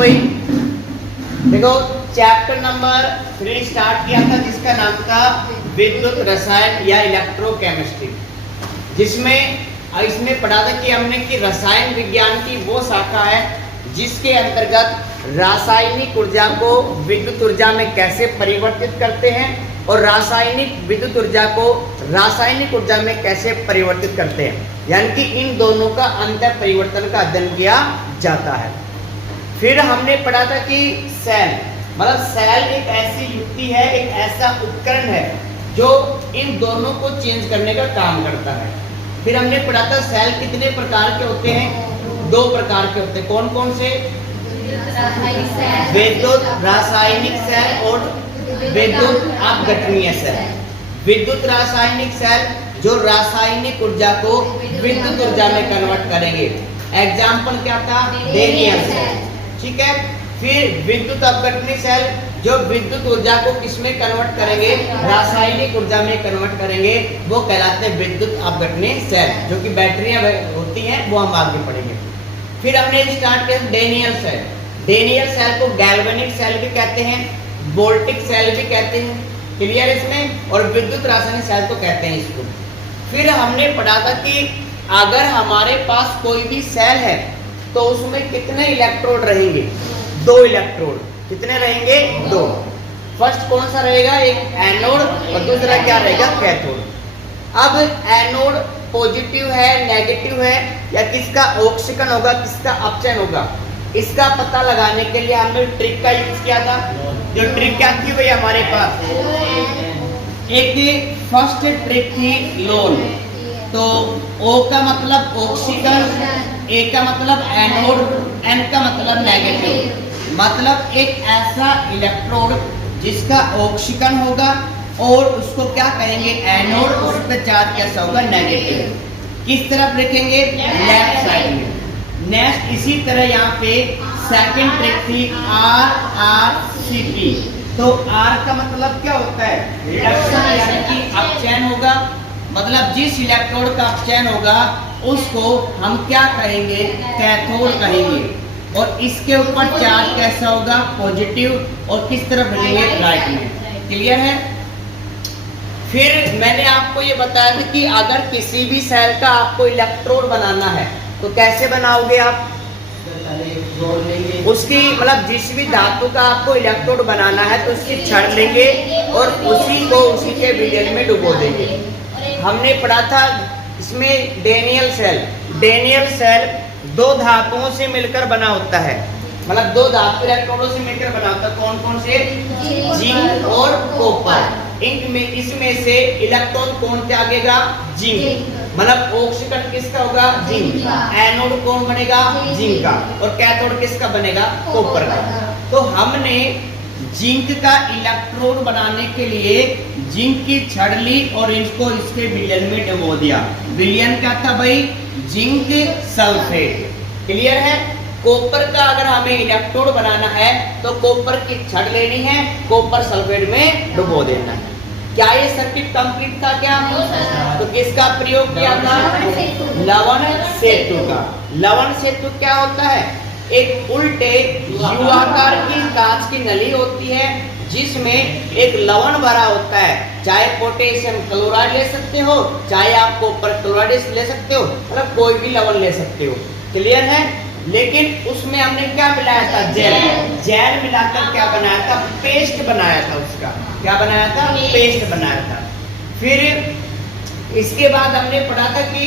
भाई, देखो chapter number 3 start किया था जिसका नाम था विद्युत रसायन या इलेक्ट्रोकेमिस्ट्री, जिसमें इसमें पढ़ा था कि हमने कि रसायन विज्ञान की वो शाखा है जिसके अंतर्गत रासायनिक ऊर्जा को विद्युत ऊर्जा में कैसे परिवर्तित करते हैं और रासायनिक विद्युत ऊर्जा को रासायनिक ऊर्जा में कैसे परिवर्तित करते हैं, यानी कि इन दोनों का अंतर परिवर्तन का अध्ययन किया जाता है। फिर हमने पढ़ा था कि सेल मतलब सेल एक ऐसी युक्ति है, एक ऐसा उपकरण है जो इन दोनों को चेंज करने का काम करता है। फिर हमने पढ़ा था सेल कितने प्रकार के होते हैं, 2 प्रकार के होते हैं। कौन कौन से? विद्युत रासायनिक सेल और विद्युत अपघटनीय सेल। विद्युत रासायनिक सेल जो रासायनिक ऊर्जा को विद्युत ऊर्जा में कन्वर्ट करेंगे, एग्जाम्पल क्या था? डेनियल सेल, ठीक है। फिर विद्युत अपघटनीय सेल जो विद्युत ऊर्जा को किसमें कन्वर्ट करेंगे? रासायनिक ऊर्जा में कन्वर्ट करेंगे, वो कहलाते हैं विद्युत अपघटनीय सेल, जो कि बैटरियां होती हैं, वो हम आगे पढ़ेंगे। फिर हमने स्टार्ट किया डेनियल सेल। डेनियल सेल को गैल्वेनिक सेल भी कहते हैं, वोल्टिक सेल भी कहते हैं, क्लियर इसमें, और विद्युत रासायनिक सेल तो कहते हैं इसको। फिर हमने पढ़ा था कि अगर हमारे पास कोई भी सेल है तो उसमें कितने इलेक्ट्रोड रहेंगे? 2 इलेक्ट्रोड। कितने रहेंगे? 2। फर्स्ट कौन सा रहेगा? एक एनोड और दूसरा क्या रहेगा? कैथोड। अब एनोड पॉजिटिव है, नेगेटिव है, या किसका ऑक्सीकरण होगा, किसका अपचयन होगा, इसका पता लगाने के लिए हमने ट्रिक का यूज किया था। जो ट्रिक क्या थी भाई हमारे पास? एक फर्स्ट ट्रिक थी लोन। तो O का मतलब ऑक्सीकरण, A का मतलब एनोड, N का मतलब नेगेटिव। मतलब एक ऐसा इलेक्ट्रोड जिसका ऑक्सीकरण होगा और उसको क्या कहेंगे? एनोड, उस पर चार्ज कैसा होगा? नेगेटिव। किस तरफ लिखेंगे? लेफ्ट साइड में। नेक्स्ट इसी तरह यहाँ पे सेकंड ट्रिक थी RRCP। तो R का मतलब क्या होता है? रिडक्शन, यानी कि अपचयन होगा। मतलब जिस इलेक्ट्रोड का अपचयन होगा उसको हम क्या कहेंगे? कैथोड कहेंगे। और इसके ऊपर चार्ज कैसा होगा? पॉजिटिव। और किस तरफ मिलेंगे? राइट में। क्लियर है? फिर मैंने आपको ये बताया था कि अगर किसी भी सेल का आपको इलेक्ट्रोड बनाना है तो कैसे बनाओगे आप? उसकी मतलब जिस भी धातु का आपको इलेक्ट्रोड बनाना है तो उसकी छड़ लेंगे और उसी को उसी के विलयन में डुबो देंगे। हमने पढ़ा था इसमें डेनियल सेल। डेनियल सेल 2 धातुओं से मिलकर बना होता है, मतलब 2 धातु इलेक्ट्रोडों से मिलकर बना होता है। कौन कौन से? जिंक और कॉपर। इसमें से इलेक्ट्रॉन कौन त्यागेगा? जिंक। मतलब ऑक्सीकरण किसका होगा? जिंक। एनोड कौन बनेगा? जिंक का। और कैथोड किसका बनेगा? कॉपर का। तो हमने जिंक का इलेक्ट्रोड बनाने के लिए जिंक की छड़ ली और इसको इसके विलयन में डुबो दिया। विलयन क्या था भाई? Zinc sulphate. क्लियर है? कॉपर का अगर हमें इलेक्ट्रोड बनाना है तो कॉपर की छड़ लेनी है, कॉपर सल्फेट में डुबो देना है। क्या ये सर्किट कंप्लीट था क्या? तो किसका प्रयोग किया था? लवण सेतु का। लवण सेतु क्या होता है? एक उल्टे यू आकार की कांच की नली होती है जिसमें एक लवण भरा होता है। चाहे पोटेशियम क्लोराइड ले सकते हो, चाहे आप कॉपर क्लोराइड ले सकते हो, मतलब कोई भी लवण ले सकते हो। क्लियर है? लेकिन उसमें हमने क्या मिलाया था? जेल। जेल मिलाकर क्या बनाया था? पेस्ट बनाया था। उसका क्या बनाया था? पेस्ट बनाया था। फिर इसके बाद हमने पढ़ा था कि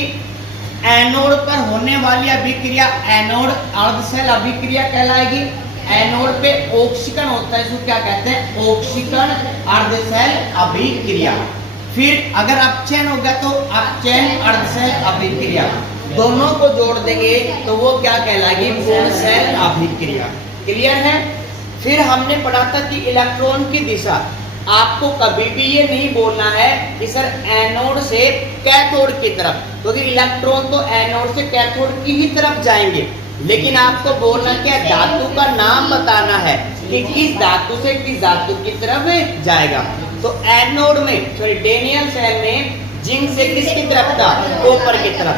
एनोड पर होने वाली अभिक्रिया एनोड अर्धशैल अभिक्रिया कहलाएगी। एनोड पे ऑक्सीकरण होता है, इसको क्या कहते हैं? ऑक्सीकरण अर्धशैल अभिक्रिया। फिर अगर अपचयन होगा तो अपचयन अर्धशैल अभिक्रिया। दोनों को जोड़ देंगे तो वो क्या कहलाएगी? पूर्णशैल अभिक्रिया। क्लियर है? फिर हमने पढ़ा था कि इलेक्ट्रॉन की दिशा, आपको कभी भी ये नहीं बोलना है कि सर एनोड से कैथोड की तरफ, क्योंकि इलेक्ट्रॉन तो एनोड से कैथोड की ही तरफ जाएंगे। लेकिन आपको बोलना क्या? धातु का नाम बताना है कि किस धातु से किस धातु की तरफ जाएगा। तो एनोड में सॉरी डेनियल सेल में जिंक से किसकी तरफ था? कॉपर की तरफ।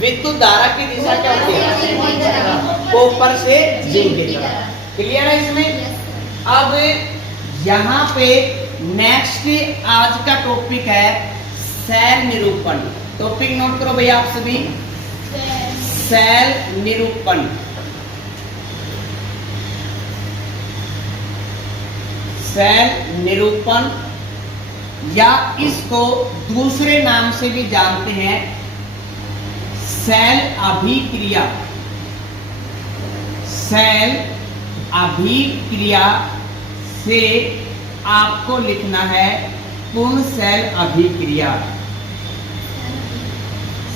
विद्युत धारा की दिशा क्या होती है? कॉपर से जिंक की तरफ। क्लियर है इसमें? अब यहाँ पे नेक्स्ट आज का टॉपिक है सेल निरूपण। टॉपिक नोट करो भैया आप सभी, सेल निरूपण। सेल निरूपण या इसको दूसरे नाम से भी जानते हैं सेल अभिक्रिया। सेल अभिक्रिया से आपको लिखना है पूर्ण सेल अभिक्रिया।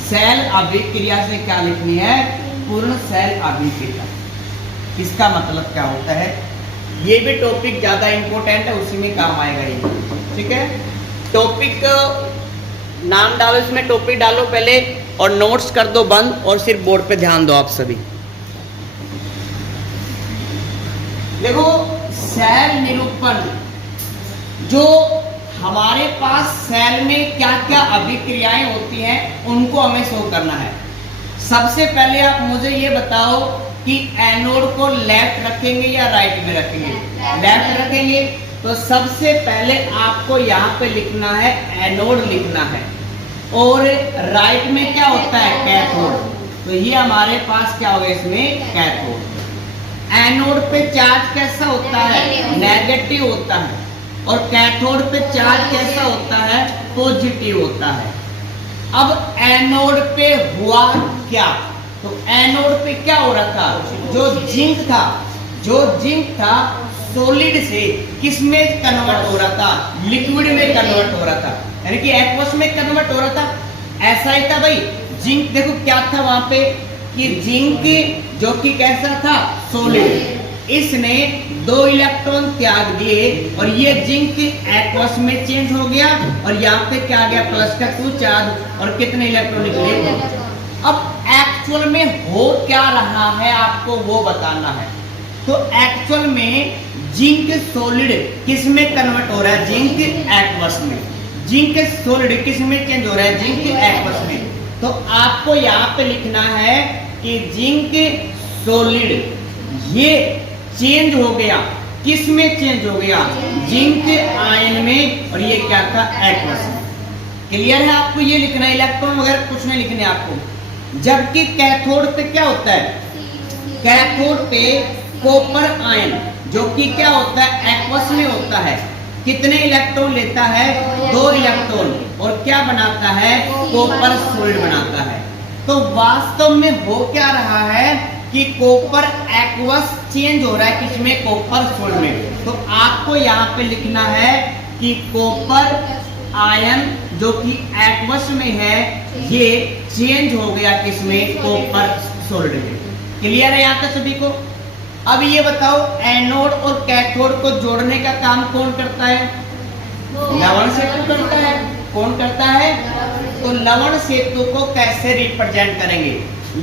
सेल अभिक्रिया से क्या लिखनी है? पूर्ण सेल अभिक्रिया। इसका मतलब क्या होता है? ये भी टॉपिक ज्यादा इंपॉर्टेंट है, उसी में काम आएगा ये, ठीक है। टॉपिक नाम डालो, इसमें टॉपिक डालो पहले और नोट्स कर दो बंद और सिर्फ बोर्ड पे ध्यान दो आप सभी। देखो सेल निरूपण, जो हमारे पास सेल में क्या क्या अभिक्रियाएं होती हैं उनको हमें शो करना है। सबसे पहले आप मुझे ये बताओ कि एनोड को लेफ्ट रखेंगे या राइट में रखेंगे? लेफ्ट रखेंगे, तो सबसे पहले आपको यहाँ पे लिखना है एनोड लिखना है, और राइट में क्या होता है? कैथोड। तो ये हमारे पास क्या होगा इसमें? कैथोड। एनोड पे चार्ज कैसा होता है? नेगेटिव होता है, और कैथोड पे चार्ज कैसा होता है? पॉजिटिव होता है। अब एनोड पे हुआ क्या? तो एनोड पे क्या हो रहा था? जो जिंक था सॉलिड से किस में कन्वर्ट हो रहा था? लिक्विड में कन्वर्ट हो रहा था, यानी कि एक्वस में कन्वर्ट हो रहा था। ऐसा ही था भाई। जिंक देखो क्या था वहां पे कि जिंक जो कि कैसा था? सॉलिड। इसने 2 इलेक्ट्रॉन त्याग दिए और ये जिंक एक्वस में चेंज हो गया, और यहाँ पे क्या आ गया? प्लस का 2 चार्ज, और कितने इलेक्ट्रॉन निकले? अब एक्चुअल में हो क्या रहा है आपको वो बताना है। तो एक्चुअल में जिंक सॉलिड किस में कन्वर्ट हो रहा है? जिंक एक्वस में। जिंक सॉलिड किस में चेंज हो रहा है? जिंक एक्वस में। तो आपको यहाँ पे लिखना है कि जिंक सॉलिड ये चेंज हो गया, किस में चेंज हो गया? जिंक आयन में, और ये क्या था? एक्वस में। क्लियर है? आपको ये लिखना है, इलेक्ट्रॉन वगैरह कुछ नहीं लिखने आपको। जबकि कैथोड पे क्या होता है? कैथोड पे कॉपर आयन जो कि क्या होता है? एक्वस में होता है। कितने इलेक्ट्रॉन लेता है? 2 इलेक्ट्रॉन, और क्या बनाता है? कॉपर सॉलिड बनाता है। तो वास्तव में हो क्या रहा है कि कॉपर एक्वस चेंज हो रहा है किसमें? कॉपर सॉलिड में। तो आपको यहाँ पे लिखना है कि कॉपर आयन जो कि एक्वस में है ये चेंज हो गया किसमें? कॉपर सॉलिड में। क्लियर है यहाँ तक सभी को? अब ये बताओ एनोड और कैथोड को जोड़ने का काम कौन करता है? लवण सेतु करता है। कौन करता है? तो लवण सेतु को कैसे रिप्रेजेंट करेंगे?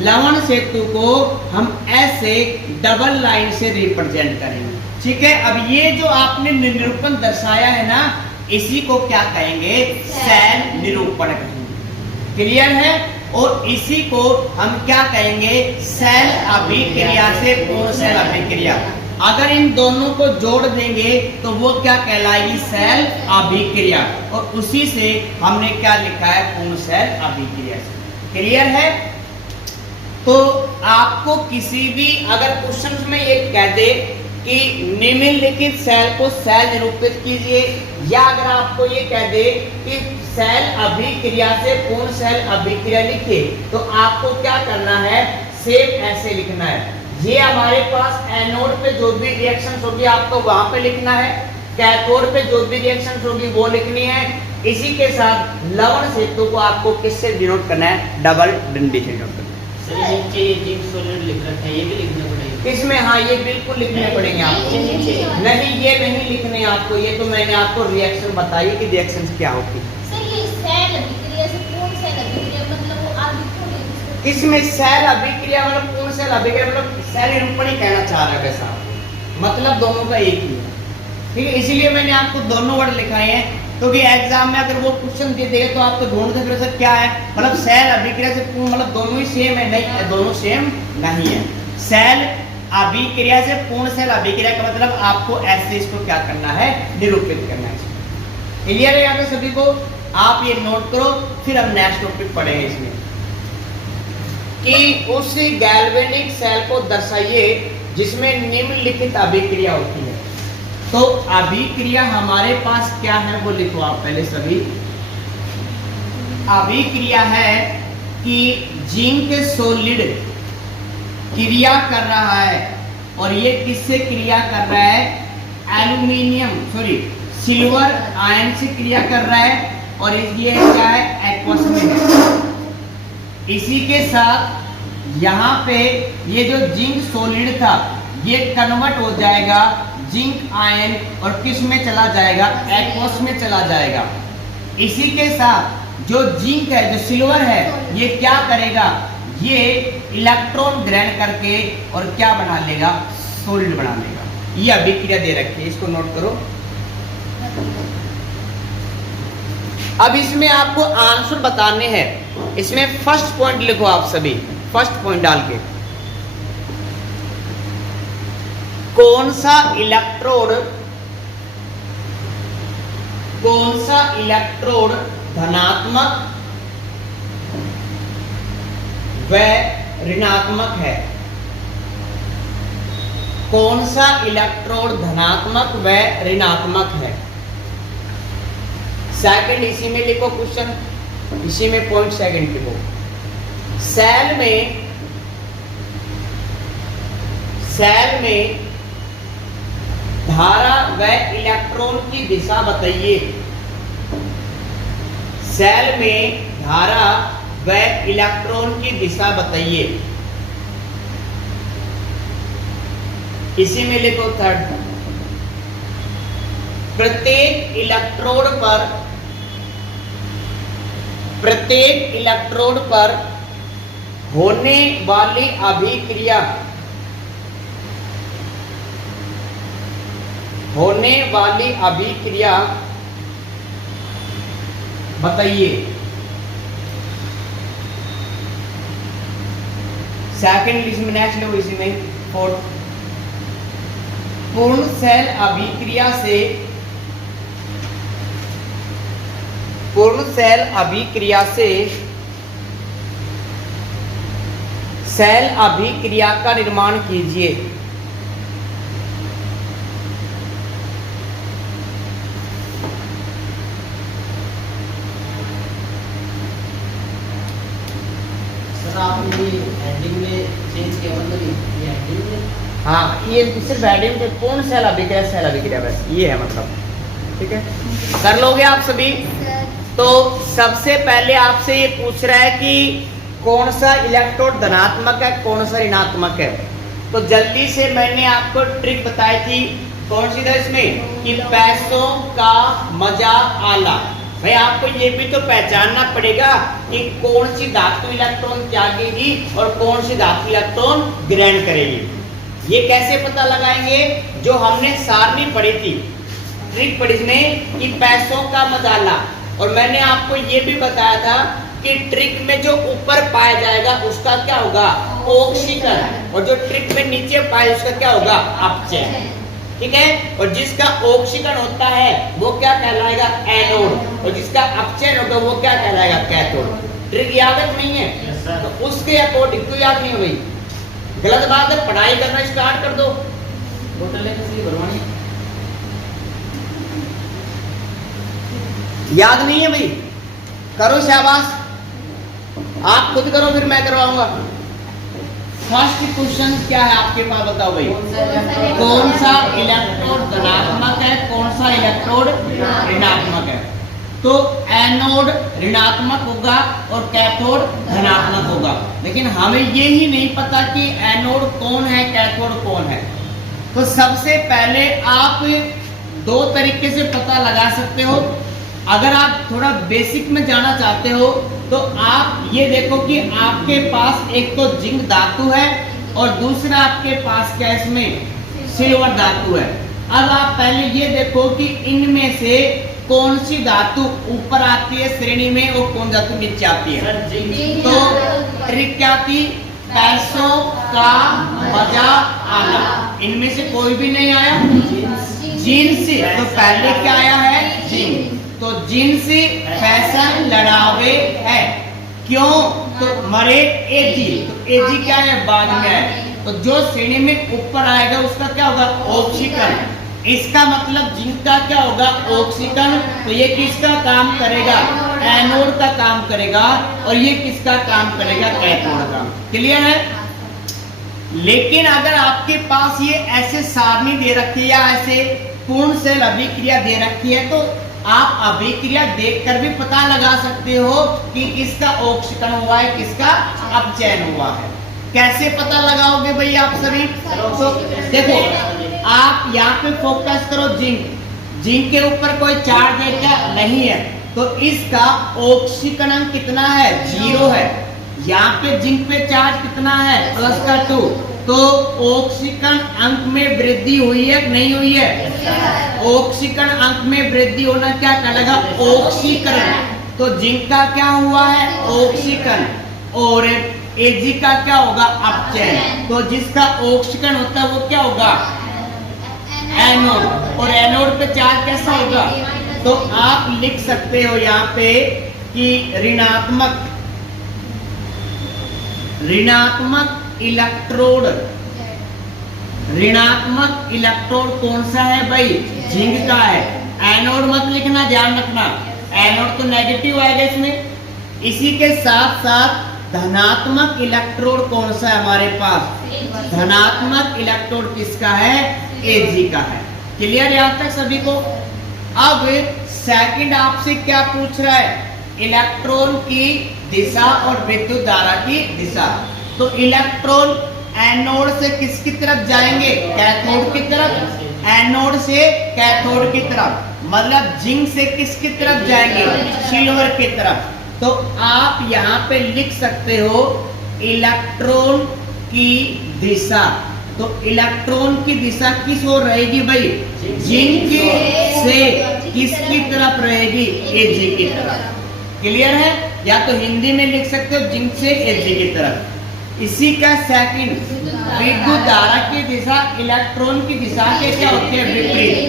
लवण सेतु को हम ऐसे डबल लाइन से रिप्रेजेंट करेंगे, ठीक है। अब ये जो आपने निरूपण दर्शाया है ना, इसी को क्या कहेंगे? सेल निरूपण कहेंगे। क्लियर है? और इसी को हम क्या कहेंगे? सेल अभिक्रिया से पूर्ण सेल अभिक्रिया। अगर इन दोनों को जोड़ देंगे तो वो क्या कहलाएगी? सेल अभिक्रिया। और उसी से हमने क्या लिखा है? पूर्ण सेल अभिक्रिया। क्लियर है? तो आपको किसी भी अगर क्वेश्चन में ये कह दे कि निम्नलिखित सेल को सेल निरूपित कीजिए, या अगर आपको ये कह दे कि सेल अभिक्रिया से पूर्ण सेल अभिक्रिया लिखिए, तो आपको क्या करना है? सेम ऐसे लिखना है। ये हमारे पास एनोड पे जो भी रिएक्शन होगी आपको वहां पे लिखना है, कैथोड पे जो भी रिएक्शन होगी वो लिखनी है। इसी के साथ लवण सेतु को आपको किससे डिनोट करना है? डबल डंडी से डिनोट करना है। नीचे ये जिंक सॉलिड लिख रखा है, ये भी लिखना पड़ेगा इसमें? हाँ, ये बिल्कुल लिखने पड़ेंगे आपको। नहीं, ये नहीं लिखने आपको, ये तो मैंने आपको रिएक्शन बताई कि रिएक्शन क्या होती है। इसमें सेल अभिक्रिया मतलब पूर्ण सेल अभिक्रिया मतलब सेल निरूपण ही कहना चाह रहा है साहब, मतलब दोनों का एक ही है, ठीक है। इसीलिए मैंने आपको दोनों वर्ड लिखाए हैं, क्योंकि एग्जाम में अगर वो क्वेश्चन दे देगा तो आप तो ढूंढते फिर सर क्या है, मतलब सेल अभिक्रिया से पूर्ण मतलब दोनों ही सेम है? नहीं, दोनों सेम नहीं है। सेल अभिक्रिया से पूर्ण सेल अभिक्रिया का मतलब आपको ऐसे इसको क्या करना है, निरूपित करना है। क्लियर है यहाँ पे सभी को? आप ये नोट करो, फिर हम नेक्स्ट टॉपिक पढ़ेंगे इसमें कि उस गैल्वेनिक सेल को दर्शाइए जिसमें निम्नलिखित अभिक्रिया होती है। तो अभिक्रिया हमारे पास क्या है वो लिखो आप पहले सभी। अभिक्रिया है कि जिंक सॉलिड क्रिया कर रहा है, और ये किससे क्रिया कर रहा है, सिल्वर आयन से क्रिया कर रहा है, और ये क्या है, एक्वस में है। इसी के साथ यहाँ पे ये जो जिंक सॉलिड था ये कन्वर्ट हो जाएगा जिंक आयन, और किस में चला जाएगा, एक्वस में चला जाएगा। इसी के साथ जो जिंक है, जो सिल्वर है, ये क्या करेगा, ये इलेक्ट्रॉन ग्रहण करके और क्या बना लेगा, सॉलिड बना लेगा। ये अभिक्रिया दे रखी है, इसको नोट करो। अब इसमें आपको आंसर बताने हैं। इसमें फर्स्ट पॉइंट लिखो आप सभी, फर्स्ट पॉइंट डाल के, कौन सा इलेक्ट्रोड धनात्मक व ऋणात्मक है। कौन सा इलेक्ट्रोड धनात्मक व ऋणात्मक है। सेकंड इसी में लिखो क्वेश्चन, इसी में पॉइंट सेकंड लिखो। सेल में धारा व इलेक्ट्रॉन की दिशा बताइए। सेल में धारा व इलेक्ट्रॉन की दिशा बताइए। इसी में लिखो थर्ड, प्रत्येक इलेक्ट्रोड पर होने वाली अभिक्रिया बताइए। सेकंड इसमें नेक्स्ट लो, इसी में फोर्थ, पूर्ण सेल अभिक्रिया से सेल अभिक्रिया का निर्माण कीजिए। आपने हेडिंग में चेंज किया, मतलब ये हेडिंग में, हाँ ये सिर्फ हेडिंग पे पूर्ण सेल अभिक्रिया बस ये है मतलब, ठीक है। कर लोगे आप सभी? तो सबसे पहले आपसे ये पूछ रहा है कि कौन सा इलेक्ट्रोड धनात्मक है, कौन सा ऋणात्मक है। तो जल्दी से मैंने आपको ट्रिक बताई थी, कौन सी था इसमें, कि पैसों का मजा आला। भाई आपको ये भी तो पहचानना पड़ेगा कि कौन सी धातु इलेक्ट्रॉन त्यागेगी और कौन सी धातु इलेक्ट्रॉन ग्रहण करेगी। ये कैसे पता लगाएंगे, जो हमने सारणी पढ़ी थी, ट्रिक पढ़ी इसमें कि पैसों का मजाला, और मैंने आपको ये भी बताया था कि ट्रिक में जो ऊपर पाया जाएगा उसका क्या होगा, ऑक्सीकरण, और जो ट्रिक में नीचे पाया उसका क्या होगा, अपचय, ठीक है। और जिसका ऑक्सीकरण होता है वो क्या कहलाएगा, एनोड, और जिसका अपचयन होगा वो क्या कहलाएगा, कैथोड। ट्रिक याद है नहीं है? तो उसके अकॉर्डिंग क्यों याद नहीं हो गई, गलत बात है, पढ़ाई करना स्टार्ट कर दो। बोतल लेकर भरवानी, याद नहीं है भाई, करो शाबाश, आप खुद करो फिर मैं करवाऊंगा। फर्स्ट क्वेश्चन क्या है आपके पास, बताओ भाई, कौन सा इलेक्ट्रोड धनात्मक है, कौन सा इलेक्ट्रोड ऋणात्मक है। तो एनोड ऋणात्मक होगा और कैथोड धनात्मक होगा, लेकिन हमें ये ही नहीं पता कि एनोड कौन है, कैथोड कौन है। तो सबसे पहले आप दो तरीके से पता लगा सकते हो। अगर आप थोड़ा बेसिक में जाना चाहते हो तो आप ये देखो कि आपके पास एक तो जिंक धातु है और दूसरा आपके पास क्या इसमें सिल्वर धातु है। अब आप पहले ये देखो कि इनमें से कौन सी धातु ऊपर आती है श्रेणी में और कौन धातु नीचे आती है। तो ट्रिक क्या थी, पैसों का मजा आना। इनमें से कोई भी नहीं आया। जीन्स, तो पहले क्या आया है? जीन्स। तो जीन्स फैशन लड़ावे है। क्यों? तो मरे एजी, तो एजी क्या है? बाद में है। तो जो श्रेणी में ऊपर आएगा उसका क्या होगा? ऑक्सीकरण। इसका मतलब जिनका क्या होगा? ऑक्सीकरण। तो ये किसका काम करेगा? एनोड का काम करेगा। और ये किसका काम करेगा? कैथोड का। क्लियर है? लेकिन अगर आपके पास ये ऐसे सारणी दे रखी है या ऐसे पूर्ण सेल अभिक्रिया दे रखी है, तो आप अभिक्रिया देखकर भी पता लगा सकते हो कि किसका ऑक्सीकरण हुआ है, किसका अपचयन हुआ है। कैसे पता लगाओगे भाई आप सभी? तो देखो, आप यहाँ पे फोकस करो जिंक। जिंक के ऊपर कोई चार्ज है क्या? नहीं है। तो इसका ऑक्सीकरण कितना है? 0 है। यहाँ पे जिंक पे चार्ज कितना है? +2। तो ऑक्सीकरण अंक में वृद्धि हुई है कि नहीं हुई है? ऑक्सीकरण अंक में वृद्धि होना क्या कहलाएगा? ऑक्सीकरण। तो जिंक का क्या हुआ है? ऑक्सीकरण। और एजी का क्या होगा? अपचयन। तो जिसका ऑक्सीकरण होता है वो क्या होगा? एनोड। और एनोड पे चार्ज कैसा होगा? तो आप लिख सकते हो यहाँ पे कि ऋणात्मक इलेक्ट्रोड। ऋणात्मक इलेक्ट्रोड कौन सा है भाई? जिंक का है। एनोड मत लिखना, ध्यान रखना, एनोड तो नेगेटिव आएगा इसमें। इसी के साथ साथ धनात्मक इलेक्ट्रोड कौन सा है हमारे पास? धनात्मक इलेक्ट्रोड किसका है? एजी का है। क्लियर यहां तक सभी को? अब सेकंड आपसे क्या पूछ रहा है? इलेक्ट्रॉन की दिशा और विद्युत धारा की दिशा। तो इलेक्ट्रॉन एनोड से किसकी तरफ जाएंगे? कैथोड की तरफ। एनोड से कैथोड की तरफ। मतलब जिंक से किसकी तरफ जाएंगे? सिल्वर की तरफ। तो आप यहाँ पे लिख सकते हो इलेक्ट्रॉन की दिशा। तो इलेक्ट्रॉन की दिशा किस ओर रहेगी भाई? जिंक से किसकी तरफ रहेगी? एजी की तरफ। क्लियर है? या तो हिंदी में लिख सकते हो जिंक से एजी की तरफ। इसी का सेकंड, विद्युत धारा की दिशा इलेक्ट्रॉन की दिशा के क्या होते हैं? विपरीत।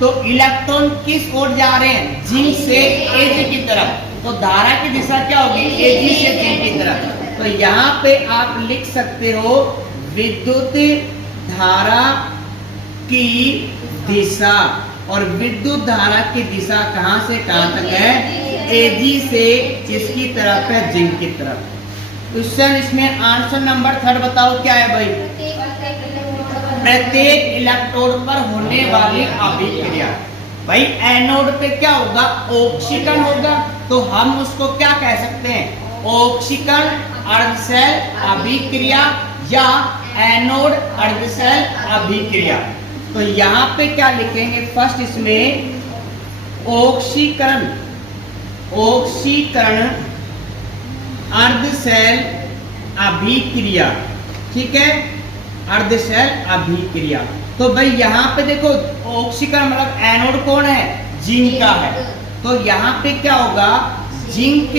तो इलेक्ट्रॉन किस ओर जा रहे हैं? जिंक से एजी की तरफ। तो धारा की दिशा क्या होगी? एजी से जिंक की तरफ। तो यहाँ पे आप लिख सकते हो विद्युत धारा की दिशा। और विद्युत धारा की दिशा कहां से कहां तक है? एजी से किसकी तरफ है? जिंक की तरफ। क्वेश्चन इसमें आंसर नंबर 3 बताओ क्या है भाई? प्रत्येक इलेक्ट्रोड पर होने वाली अभिक्रिया। भाई एनोड पे क्या होगा? ऑक्सीकरण होगा। तो हम उसको क्या कह सकते हैं? ऑक्सीकरण अर्धशैल अभिक्रिया या एनोड अर्धशैल अभिक्रिया। तो यहाँ पे क्या लिखेंगे? फर्स्ट इसमें ऑक्सीकरण अर्धशैल अभिक्रिया। ठीक है, अर्धशैल अभिक्रिया। तो भाई यहाँ पे देखो ऑक्सीकरण मतलब एनोड कौन है? जिंक का है। तो यहाँ पे क्या होगा? जिंक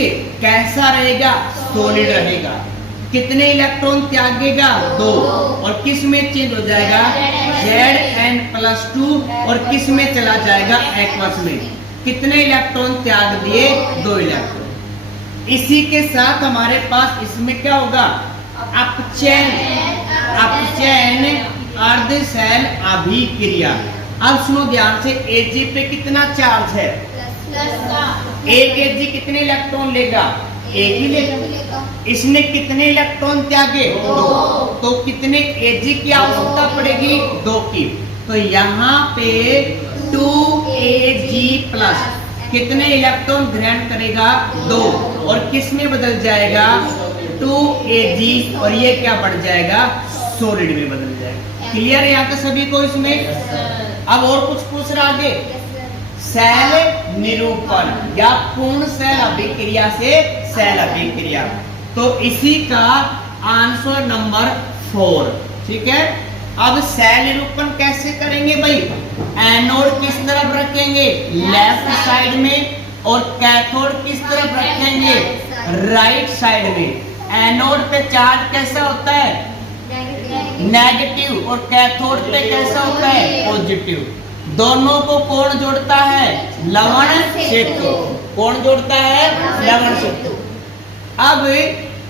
कैसा रहेगा? सॉलिड रहेगा। कितने इलेक्ट्रॉन त्यागेगा? 2। और किस में चेंज हो जाएगा? Zn+2। और किस में चला जाएगा? एक्वस में। कितने इलेक्ट्रॉन त्याग दिए? 2 इलेक्ट्रॉन। इसी के साथ हमारे पास इसमें क्या होगा? अपचयन अर्धशैल अभिक्रिया। अब सुनो ध्यान से, एजी पे कितना चार्ज है? एक एजी कितने इलेक्ट्रॉन लेगा? एक ही लेगा। इसने कितने इलेक्ट्रॉन त्यागे? 2। तो कितने एजी की आवश्यकता पड़ेगी? 2 की। तो यहाँ पे 2Ag+ कितने इलेक्ट्रॉन ग्रहण करेगा? 2। और किस में बदल जाएगा? 2Ag। और ये क्या बढ़ जाएगा? सॉलिड में बदल जाएगा। क्लियर है यहाँ तक सभी को? इसमें अब और कुछ पूछ रहा आगे? सेल निरूपण या पूर्ण सेल अभिक्रिया से सेल अभिक्रिया। तो इसी का आंसर नंबर 4। ठीक है। अब सेल निरूपण कैसे करेंगे भाई? एनोड किस तरफ रखेंगे? लेफ्ट साइड में। और कैथोड किस तरफ रखेंगे? राइट साइड में। एनोड पे चार्ज कैसा होता है? नेगेटिव। और कैथोड पे कैसा होता है? पॉजिटिव। दोनों को कौन जोड़ता है? लवण सेतु। कौन जोड़ता है? लवण सेतु। अब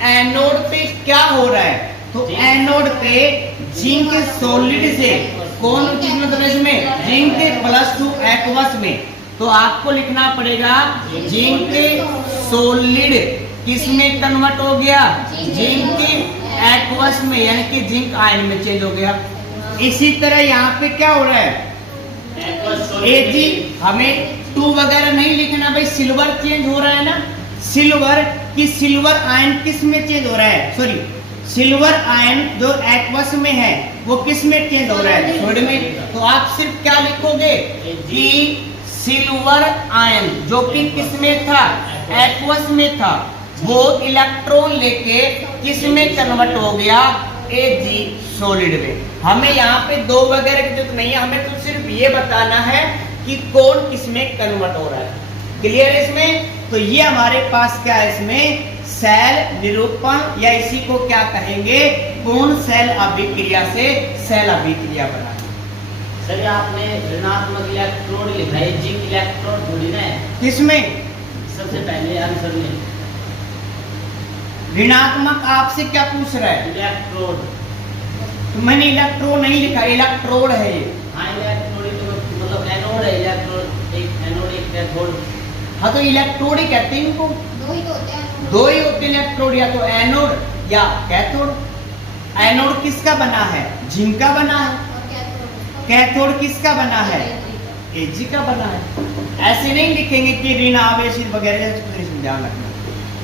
एनोड पे क्या हो रहा है? तो एनोड पे जिंक सॉलिड से कौन चीज मतलब इसमें जिंक +2 एक्वस में, तो आपको लिखना पड़ेगा जिंक सॉलिड किस में कन्वर्ट हो गया? जिंक एक्वस में, यानी कि जिंक आयन में चेंज हो गया। इसी तरह यहाँ पे क्या हो रहा है? एजी हमें 2 वगैरह नहीं लिखना भाई, सिल्वर चेंज हो रहा है ना, सिल्वर की सिल्वर आयन किस में चेंज हो रहा है? सॉरी, सिल्वर आयन जो एक्वस में है वो किस में चेंज हो रहा है? सॉलिड में। तो आप सिर्फ क्या लिखोगे कि सिल्वर आयन जो कि किस में था? एक्वस में था, वो इलेक्ट्रॉन लेके किस में कन्वर्ट हो गया? एजी सॉलिड में। हमें यहाँ पे 2 वगैरह की जरूरत नहीं है, हमें तो सिर्फ ये बताना है कि कौन किस में कन्वर्ट हो रहा है। क्लियर है इसमें? तो ये हमारे पास क्या है इसमें? सेल निरूपण, या इसी को क्या कहेंगे? पूर्ण सेल अभिक्रिया से सेल अभिक्रिया बनाना। सर आपने ऋणात्मक इलेक्ट्रोड लिखा है, जिंक इलेक्ट्रोड थोड़ी ना है। किसमें? सबसे पहले आंसर में ऋणात्मक आपसे क्या पूछ रहा है? इलेक्ट्रोड। तो मैंने इलेक्ट्रोड नहीं लिखा, इलेक्ट्रोड है ये। हाँ इलेक्ट्रोड तो मतलब एनोड है, इलेक्ट्रोड एक एनोड एक कैथोड। हाँ तो इलेक्ट्रोड ही कहते हैं इनको। 2 ही होते हैं इलेक्ट्रोड, या तो एनोड या कैथोड। एनोड किसका बना है? जिंक का बना है। कैथोड किसका बना है? एजी का बना है। ऐसे नहीं लिखेंगे कि ऋण आवेश वगैरह, ध्यान रखना।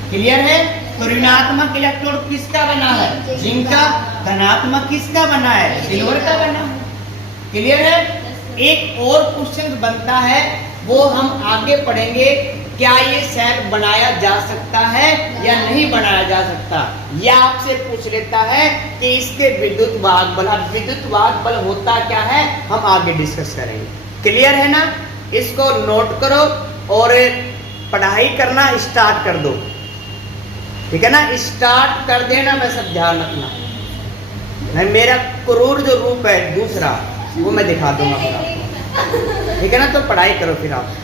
क्लियर है? तो ऋणात्मक इलेक्ट्रोड किसका बना है? जिंक का। धनात्मक किसका बना है? सिल्वर का बना है। क्लियर है? एक और क्वेश्चन बनता है, वो हम आगे पढ़ेंगे। क्या ये सेल बनाया जा सकता है या नहीं बनाया जा सकता? यह आपसे पूछ लेता है कि इसके विद्युत वाहक बल। अब विद्युत वाहक बल होता क्या है हम आगे डिस्कस करेंगे। क्लियर है ना? इसको नोट करो और पढ़ाई करना स्टार्ट कर दो। ठीक है ना? स्टार्ट कर देना, मैं सब ध्यान रखना। मैं मेरा क्रूर जो रूप है दूसरा वो मैं दिखा दूंगा फिर आपको। ठीक है ना? तो पढ़ाई करो फिर आप।